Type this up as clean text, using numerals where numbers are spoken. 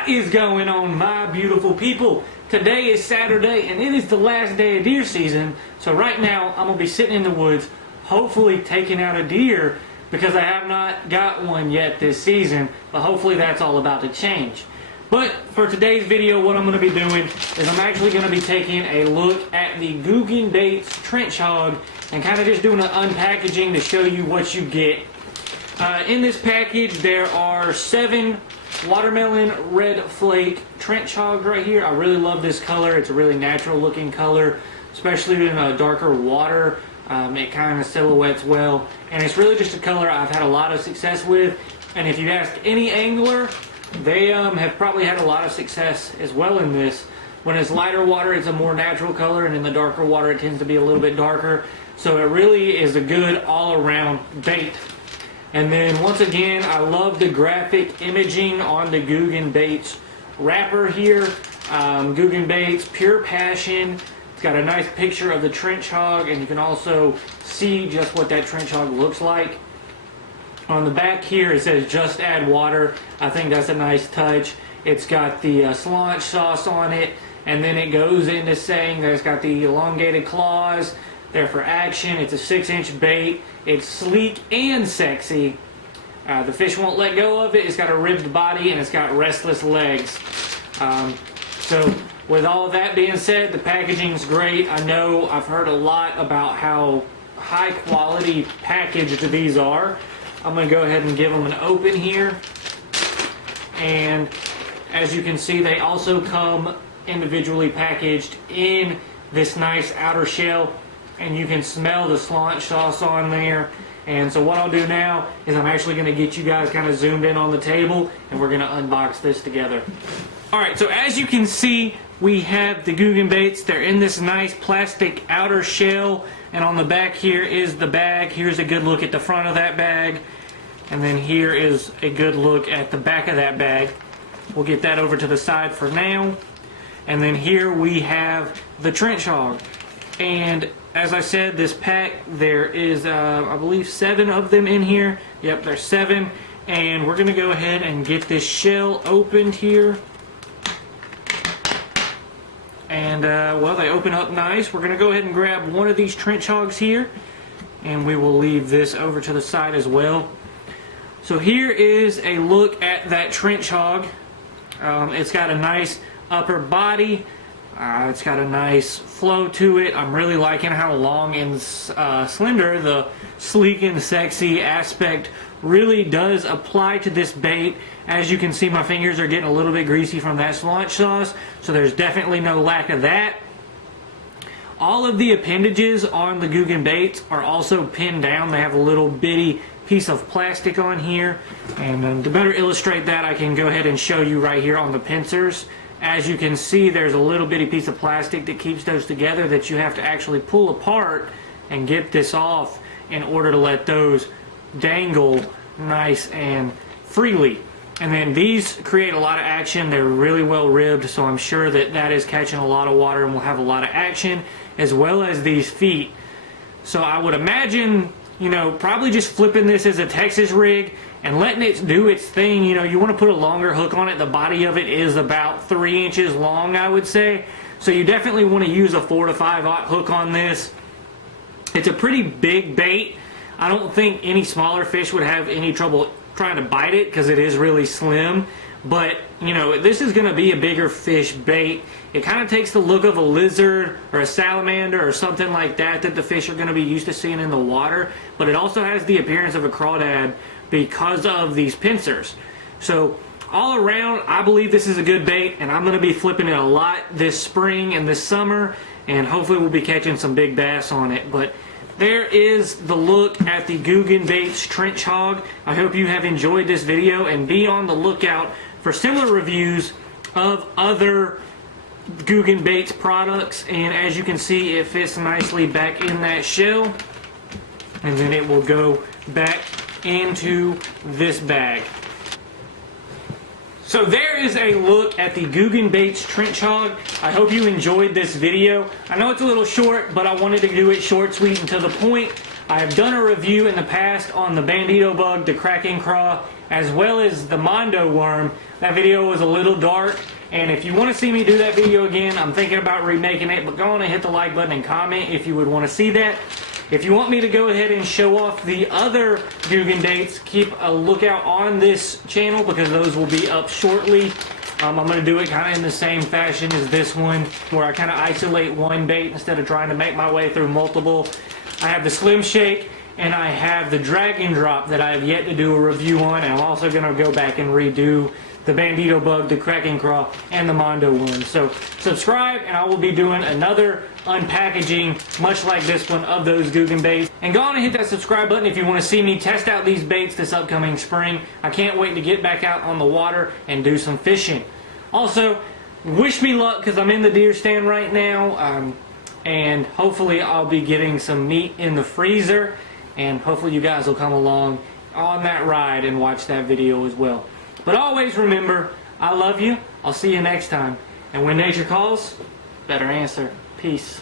What is going on, my beautiful people? Today is Saturday and it is the last day of deer season. So right now I'm going to be sitting in the woods, hopefully taking out a deer, because I have not got one yet this season, but hopefully that's all about to change. But for today's video, what I'm going to be doing is I'm actually going to be taking a look at the Googan Baits Trench Hog and kind of just doing an unpackaging to show you what you get. In this package there are 7 watermelon red flake trench hogs right here. I really love this color. It's a really natural looking color, especially in a darker water. It kind of silhouettes well, and it's really just a color I've had a lot of success with. And if you ask any angler, they have probably had a lot of success as well in this. When it's lighter water, it's a more natural color, and in the darker water, it tends to be a little bit darker. So it really is a good all-around bait. And then once again, I love the graphic imaging on the Googan Baits wrapper here. Googan Baits Pure Passion. It's got a nice picture of the trench hog, and you can also see just what that trench hog looks like. On the back here it says just add water. I think that's a nice touch. It's got the cilantro sauce on it, and then it goes into saying that it's got the elongated claws. They're for action. It's a 6-inch bait. It's sleek and sexy. The fish won't let go of it. It's got a ribbed body and it's got restless legs. So with all of that being said, the packaging's great. I know I've heard a lot about how high quality packaged these are. I'm going to go ahead and give them an open here. And as you can see, they also come individually packaged in this nice outer shell. And you can smell the cilantro sauce on there. And so what I'll do now is I'm actually going to get you guys kind of zoomed in on the table, and we're going to unbox this together. Alright, so as you can see, we have the Googan Baits. They're in this nice plastic outer shell, and on the back here is the bag. Here's a good look at the front of that bag, and then here is a good look at the back of that bag. We'll get that over to the side for now. And then here we have the trench hog. And as I said, this pack, there is, I believe, 7 of them in here. Yep, there's 7. And we're going to go ahead and get this shell opened here. And, well, they open up nice. We're going to go ahead and grab one of these trench hogs here. And we will leave this over to the side as well. So here is a look at that trench hog. It's got a nice upper body. It's got a nice flow to it. I'm really liking how long and slender the sleek and sexy aspect really does apply to this bait. As you can see, my fingers are getting a little bit greasy from that cilantro sauce, so there's definitely no lack of that. All of the appendages on the Googan Baits are also pinned down. They have a little bitty piece of plastic on here, and to better illustrate that, I can go ahead and show you right here on the pincers. As you can see, there's a little bitty piece of plastic that keeps those together that you have to actually pull apart and get this off in order to let those dangle nice and freely. And then these create a lot of action. They're really well ribbed, so I'm sure that that is catching a lot of water and will have a lot of action, as well as these feet. So I would imagine, you know, probably just flipping this as a Texas rig and letting it do its thing. You know, you want to put a longer hook on it. The body of it is about 3 inches long, I would say. So you definitely want to use a 4 to 5/0 hook on this. It's a pretty big bait. I don't think any smaller fish would have any trouble trying to bite it because it is really slim. But, you know, this is going to be a bigger fish bait. It kind of takes the look of a lizard or a salamander or something like that that the fish are going to be used to seeing in the water. But it also has the appearance of a crawdad because of these pincers. So all around, I believe this is a good bait, and I'm going to be flipping it a lot this spring and this summer, and hopefully we'll be catching some big bass on it. But there is the look at the Googan Baits Trench Hog. I hope you have enjoyed this video, and be on the lookout for similar reviews of other Googan Baits products. And as you can see, it fits nicely back in that shell, and then it will go back into this bag. So there is a look at the Googan Baits Trench Hog. I hope you enjoyed this video. I know it's a little short, but I wanted to do it short, sweet, and to the point. I have done a review in the past on the bandito bug, the cracking craw, as well as the mondo worm. That video was a little dark, and if you want to see me do that video again, I'm thinking about remaking it, but go on and hit the like button and comment if you would want to see that. If you want me to go ahead and show off the other Googan dates, keep a lookout on this channel because those will be up shortly. I'm going to do it kind of in the same fashion as this one, where I kind of isolate one bait instead of trying to make my way through multiple. I have the Slim Shake, and I have the Dragon Drop that I have yet to do a review on, and I'm also going to go back and redo the bandito bug, the cracking craw, and the mondo worm. So subscribe, and I will be doing another unpackaging, much like this one, of those Googan baits. And go on and hit that subscribe button if you want to see me test out these baits this upcoming spring. I can't wait to get back out on the water and do some fishing. Also, wish me luck because I'm in the deer stand right now, and hopefully I'll be getting some meat in the freezer, and hopefully you guys will come along on that ride and watch that video as well. But always remember, I love you. I'll see you next time. And when nature calls, better answer. Peace.